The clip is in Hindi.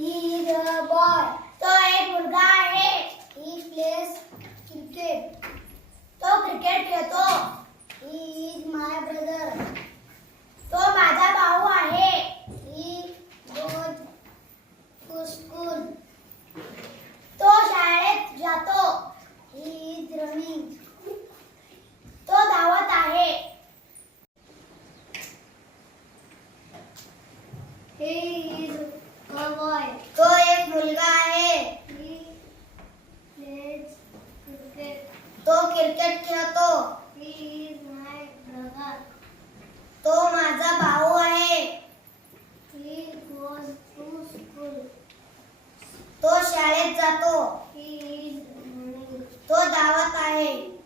He is a boy. तो एक मुलगा आहे. He plays cricket. तो क्रिकेट खेळतो. He is my brother. तो माझा भाऊ आहे. He goes to school. तो शाळेत जातो. He is running. तो धावत आहे. He क्रिकेट खेळतो. तो माझा भाऊ आहे. तो शाळेत जातो. तो धावत आहे.